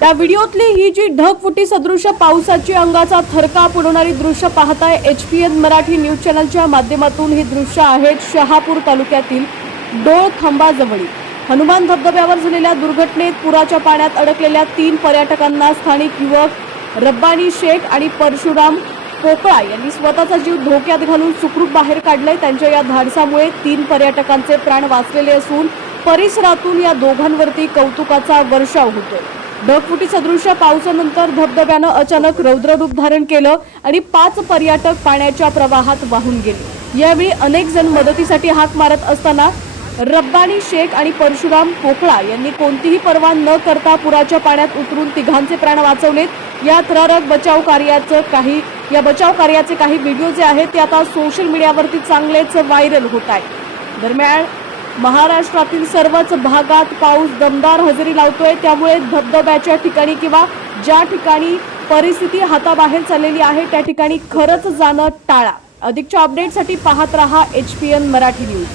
त्या व्हिडिओतली ही जी ढगफुटी सदृश पावसाची अंगाचा थरकाप उडवणारी दृश्य पाहताय HPN मराठी न्यूज चॅनलच्या माध्यमातून ही दृश्य आहेत शहापूर तालुक्यातील डोळ खंबाजवळी हनुमान धबधब्यावर झालेल्या दुर्घटनेत पुराच्या पाण्यात अडकलेल्या 3 पर्यटकांना स्थानिक युवक रब्बानी शेख आणि परशुराम पोकळा यांनी स्वतःचा जीव धोक्यात घालून सुखरूप बाहेर काढले। त्यांच्या या धाडसामुळे 3 पर्यटकांचे प्राण वाचलेले असून परिसरातून या दोघांवरती कौतुकाचा वर्षाव होतोय। ढगफुटी सदृश पावसानंतर धबधब्यानं अचानक रौद्र रूप धारण केलं आणि 5 पर्यटक पाण्याच्या प्रवाहात वाहून गेले। यावेळी अनेक जण मदतीसाठी हाक मारत असताना रब्बानी शेख आणि परशुराम पोकळा यांनी कोणतीही पर्वा न करता पुराच्या पाण्यात उतरून तिघांचे प्राण वाचवलेत। या थरारक बचाव कार्याचे काही व्हिडिओ जे आहेत ते आता सोशल मीडियावरती चांगलेच व्हायरल होत आहेत। दरम्यान महाराष्ट्रातील सर्वच भागात पाऊस दमदार हजेरी लावतोय, त्यामुळे धबधब्याच्या ठिकाणी किंवा ज्या ठिकाणी परिस्थिती हाताबाहेर चाललेली आहे त्या ठिकाणी खरंच जाणं टाळा। अधिकच्या अपडेटसाठी पाहत रहा HPN मराठी न्यूज।